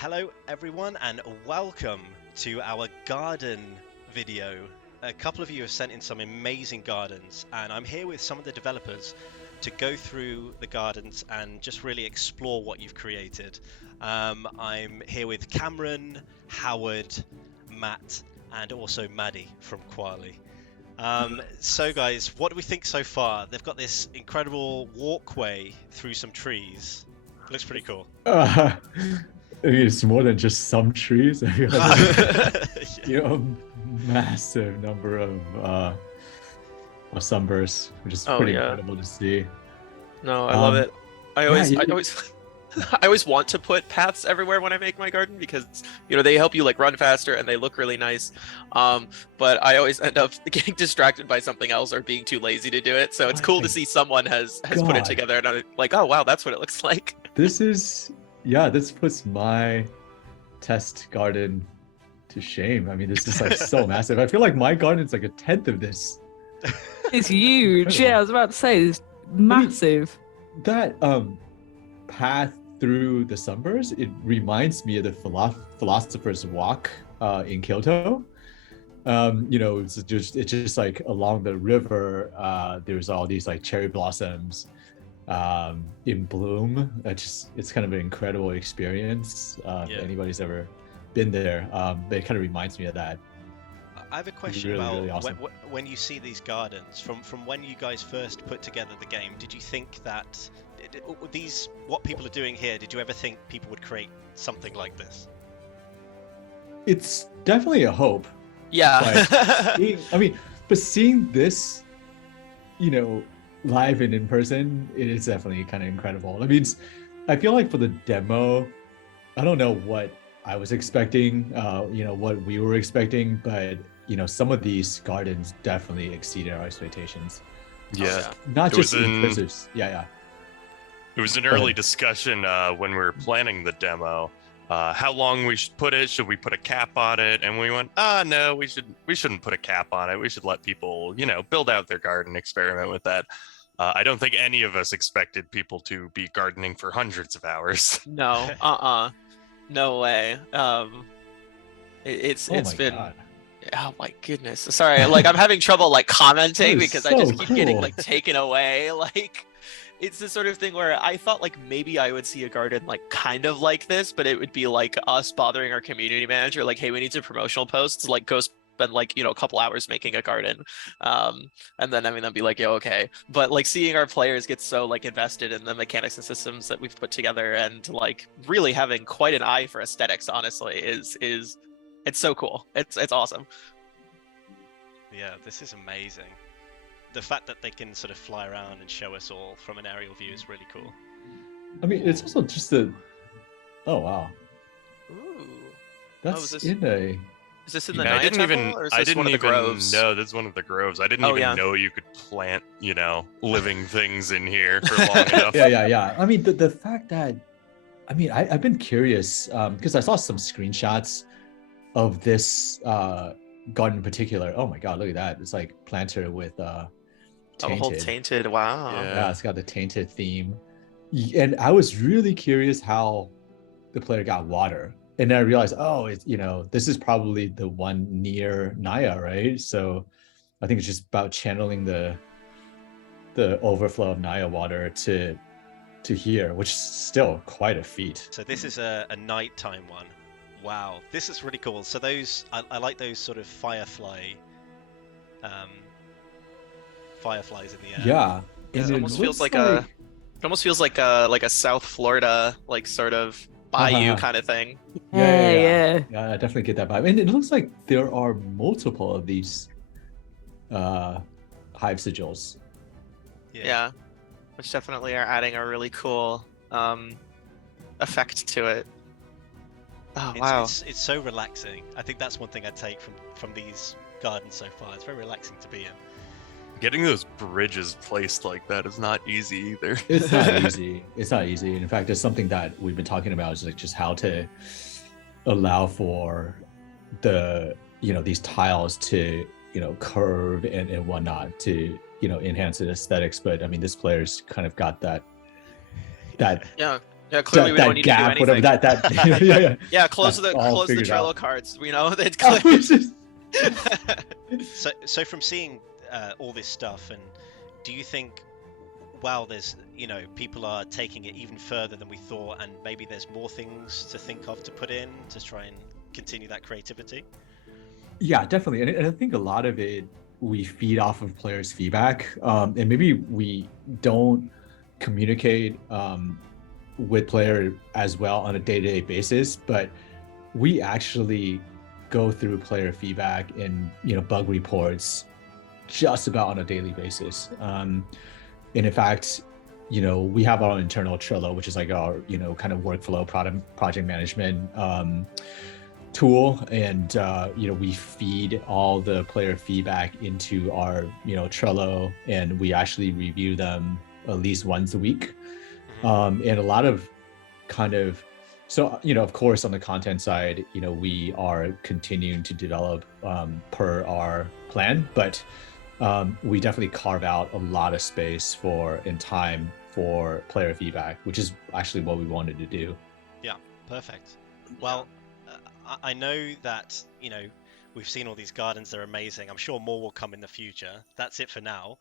Hello everyone and welcome to our garden video. A couple of you have sent in some amazing gardens and I'm here with some of the developers to go through the gardens and just really explore what you've created. I'm here with Cameron, Howard, Matt and also Maddie from Kwalee. So guys, what do we think so far? They've got this incredible walkway through some trees. Looks pretty cool. I mean, it's more than just some trees. I feel like massive number of sunbursts, which is pretty incredible to see. No, I love it. I always want to put paths everywhere when I make my garden because they help you like run faster and they look really nice. But I always end up getting distracted by something else or being too lazy to do it. So it's cool to see someone has put it together and I'm like, oh wow, that's what it looks like. This puts my test garden to shame. I mean, this is like so massive. I feel like my garden's like a tenth of this. It's huge. Yeah, I was about to say it's massive. I mean, that path through the sunburst, it reminds me of the philosopher's walk in Kyoto. It's just like along the river, there's all these like cherry blossoms in bloom. It's kind of an incredible experience. If anybody's ever been there, but it kind of reminds me of that. I have a question really, about really awesome. when you see these gardens from when you guys first put together the game. Did you think that what people are doing here? Did you ever think people would create something like this? It's definitely a hope. Yeah. But seeing this, live and in person, it is definitely kind of incredible. I mean, I feel like for the demo, I don't know what I was expecting, what we were expecting, but some of these gardens definitely exceeded our expectations. Yeah. Not just in visitors. Yeah. It was an early discussion when we were planning the demo. How long we should put it? Should we put a cap on it? And we went, no, we shouldn't put a cap on it. We should let people, build out their garden, experiment with that. I don't think any of us expected people to be gardening for hundreds of hours. No, no way. It's been. God. Oh my goodness. Sorry, I'm having trouble commenting because I just keep getting cool. taken away. It's the sort of thing where I thought maybe I would see a garden kind of like this, but it would be us bothering our community manager, hey, we need some promotional posts, go spend a couple hours making a garden. And then I'd be yeah, okay. But seeing our players get so invested in the mechanics and systems that we've put together and really having quite an eye for aesthetics, honestly, is it's so cool. It's awesome. Yeah, this is amazing. The fact that they can sort of fly around and show us all from an aerial view is really cool. I mean, it's also just oh wow. Ooh. That's Is this in the I Naya didn't Temple, even or is I this didn't one of the even groves? know this is one of the groves. I didn't even know you could plant, living things in here for long enough. Yeah. I mean, the fact that, I've been curious because I saw some screenshots of this garden in particular. Oh my God, look at that! It's like planter with tainted. whole tainted. Wow. Yeah, it's got the tainted theme, and I was really curious how the player got water. And then I realized, this is probably the one near Naya, right? So I think it's just about channeling the overflow of Naya water to here, which is still quite a feet. So this is a nighttime one. Wow, this is really cool. So I like those sort of fireflies in the air. Yeah, It almost feels like a South Florida sort of bayou kind of thing. Yeah, I definitely get that vibe. And it looks like there are multiple of these hive sigils. Yeah, which definitely are adding a really cool effect to it. Oh wow, it's so relaxing. I think that's one thing I take from these gardens so far. It's very relaxing to be in. Getting those bridges placed like that is not easy either. It's not easy. It's not easy. In fact, it's something that we've been talking about, is just how to allow for the these tiles to curve and whatnot to enhance the aesthetics. But I mean, this player's kind of got that yeah. Yeah, clearly we don't need gap, to do anything. whatever that yeah. Yeah, close That's the all Trello figured out. cards. You know, it's I clear. was just- So from seeing all this stuff, and do you think, wow, there's people are taking it even further than we thought, and maybe there's more things to think of to put in to try and continue that creativity? Yeah, definitely. And I think a lot of it, we feed off of players' feedback. And maybe we don't communicate with player as well on a day-to-day basis, but we actually go through player feedback and bug reports just about on a daily basis. And in fact, we have our own internal Trello, which is like our kind of workflow project management tool, and we feed all the player feedback into our Trello, and we actually review them at least once a week. And a lot of of course on the content side, we are continuing to develop per our plan, but we definitely carve out a lot of space and time for player feedback, which is actually what we wanted to do. Yeah, perfect. Well, I know that we've seen all these gardens, they're amazing. I'm sure more will come in the future. That's it for now.